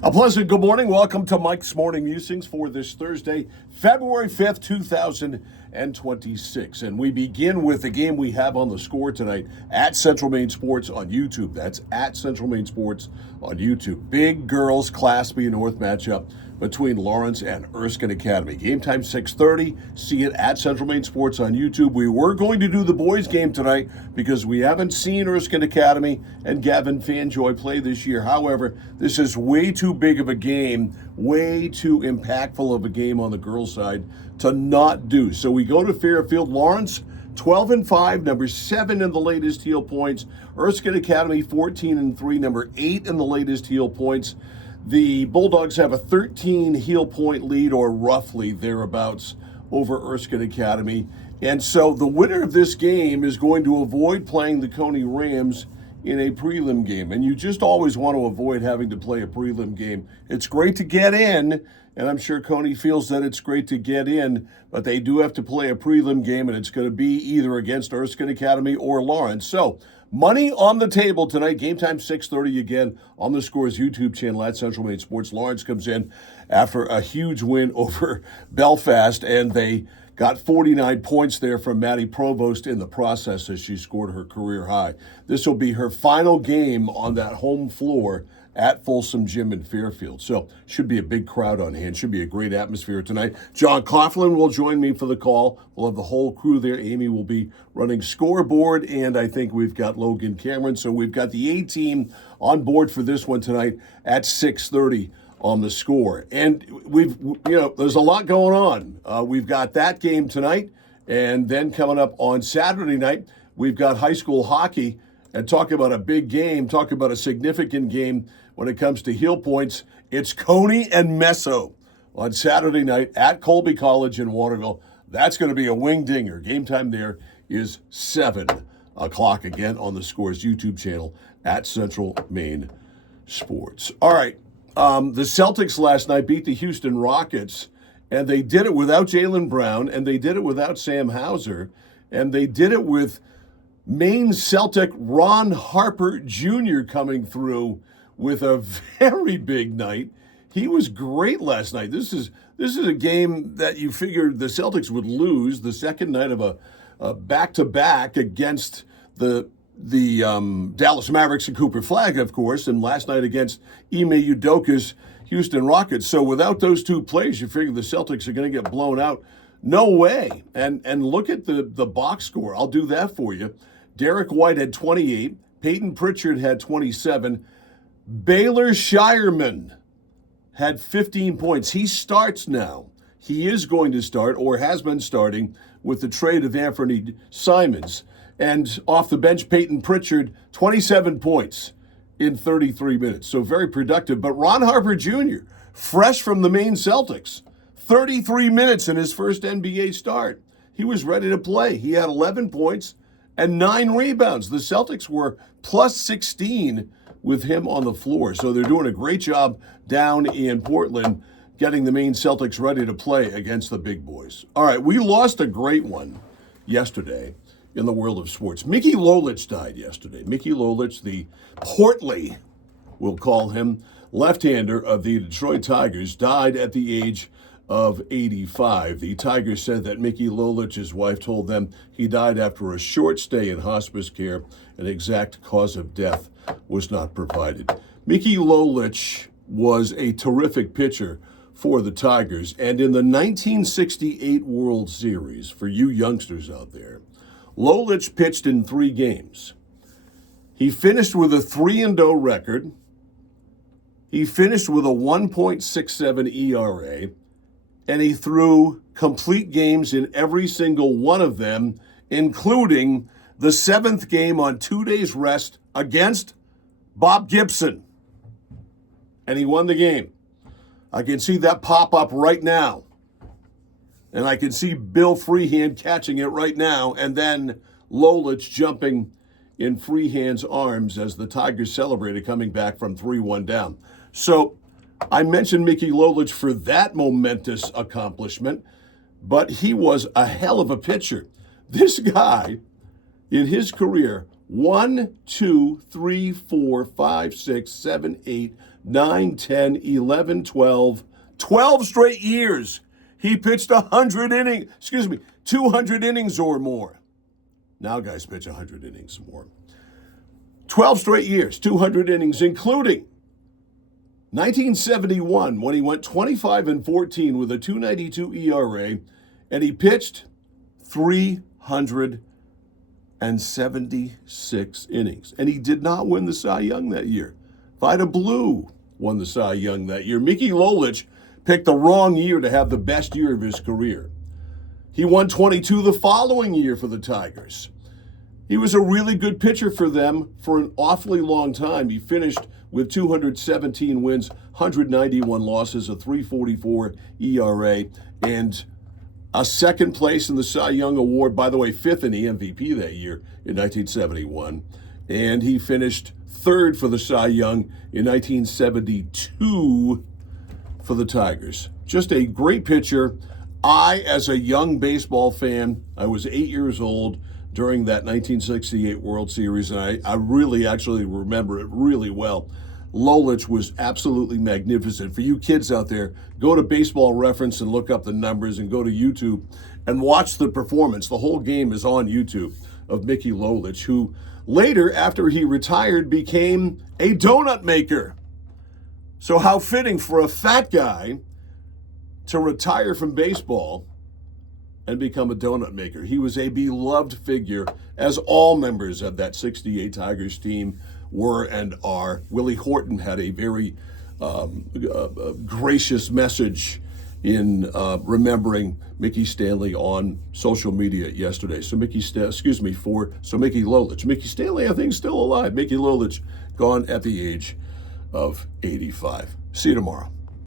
A pleasant good morning. Welcome to Mike's Morning Musings for this Thursday, February 5th, 2026. And we begin with the game we have on the score tonight at Central Maine Sports on YouTube. That's at Central Maine Sports on YouTube. Big girls Class B North matchup between Lawrence and Erskine Academy. Game time 6:30. See it at Central Maine Sports on YouTube. We were going to do the boys game tonight because we haven't seen Erskine Academy and Gavin Fanjoy play this year. However, this is way too big of a game, way too impactful of a game on the girls' side to not do. So we go to Fairfield. Lawrence 12-5, number 7 in the latest heel points. Erskine Academy 14-3, number 8 in the latest heel points. The Bulldogs have a 13 heel point lead, or roughly thereabouts, over Erskine Academy. And so the winner of this game is going to avoid playing the Coney Rams in a prelim game. And you just always want to avoid having to play a prelim game. It's great to get in, and I'm sure Coney feels that it's great to get in, but they do have to play a prelim game, and it's going to be either against Erskine Academy or Lawrence. So money on the table tonight. Game time 6:30 again on the Score's YouTube channel at Central Maine Sports. Lawrence comes in after a huge win over Belfast, and they got 49 points there from Maddie Provost in the process as she scored her career high. This will be her final game on that home floor at Folsom Gym in Fairfield. So should be a big crowd on hand. Should be a great atmosphere tonight. John Coughlin will join me for the call. We'll have the whole crew there. Amy will be running scoreboard, and I think we've got Logan Cameron. So we've got the A-team on board for this one tonight at 6:30 on the Score. And there's a lot going on. We've got that game tonight, and then coming up on Saturday night, we've got high school hockey. And talk about a big game, talk about a significant game when it comes to heel points. It's Coney and Meso on Saturday night at Colby College in Waterville. That's going to be a wing-dinger. Game time there is 7 o'clock again on the Score's YouTube channel at Central Maine Sports. All right, the Celtics last night beat the Houston Rockets, and they did it without Jaylen Brown, and they did it without Sam Hauser, and they did it with Maine Celtic Ron Harper Jr. coming through with a very big night. He was great last night. This is a game that you figured the Celtics would lose, the second night of a back-to-back against the Dallas Mavericks and Cooper Flagg, of course, and last night against Ime Udoka's Houston Rockets. So without those two plays, you figure the Celtics are going to get blown out. No way. And look at the box score. I'll do that for you. Derek White had 28. Peyton Pritchard had 27. Baylor Shireman had 15 points. He starts now. He is going to start, or has been starting, with the trade of Anthony Simons. And off the bench, Peyton Pritchard, 27 points in 33 minutes. So very productive. But Ron Harper Jr., fresh from the Maine Celtics, 33 minutes in his first NBA start. He was ready to play. He had 11 points and 9 rebounds. The Celtics were plus 16 with him on the floor. So they're doing a great job down in Portland getting the Maine Celtics ready to play against the big boys. All right, we lost a great one yesterday in the world of sports. Mickey Lolich died yesterday. Mickey Lolich, the portly, we'll call him, left-hander of the Detroit Tigers, died at the age of 85. The Tigers said that Mickey Lolich's wife told them he died after a short stay in hospice care. An exact cause of death was not provided. Mickey Lolich was a terrific pitcher for the Tigers, and in the 1968 World Series, for you youngsters out there, Lolich pitched in 3 games. He finished with a 3-0 record. He finished with a 1.67 ERA. And he threw complete games in every single one of them, including the 7th game on 2 days rest against Bob Gibson. And he won the game. I can see that pop up right now. And I can see Bill Freehand catching it right now, and then Lolich jumping in Freehand's arms as the Tigers celebrated coming back from 3-1 down. So I mentioned Mickey Lolich for that momentous accomplishment, but he was a hell of a pitcher. This guy, in his career, 1, 2, 3, 4, 5, 6, 7, 8, 9, 10, 11, 12, 12 straight years. He pitched 200 innings or more. Now guys pitch 100 innings or more. 12 straight years, 200 innings, including 1971 when he went 25-14 with a 2.92 ERA, and he pitched 376 innings. And he did not win the Cy Young that year. Vida Blue won the Cy Young that year. Mickey Lolich picked the wrong year to have the best year of his career. He won 22 the following year for the Tigers. He was a really good pitcher for them for an awfully long time. He finished with 217 wins, 191 losses, a 3.44 ERA, and a second place in the Cy Young Award, by the way, fifth in the MVP that year in 1971. And he finished third for the Cy Young in 1972 for the Tigers. Just a great pitcher. I, as a young baseball fan, I was 8 years old during that 1968 World Series, and I really actually remember it really well. Lolich was absolutely magnificent. For you kids out there, go to Baseball Reference and look up the numbers, and go to YouTube and watch the performance. The whole game is on YouTube of Mickey Lolich, who later, after he retired, became a donut maker. So how fitting for a fat guy to retire from baseball and become a donut maker. He was a beloved figure, as all members of that 68 Tigers team were and are. Willie Horton had a very gracious message in remembering Mickey Stanley on social media yesterday. So Mickey Lolich. Mickey Stanley, I think, still alive. Mickey Lolich, gone at the age of 85. See you tomorrow.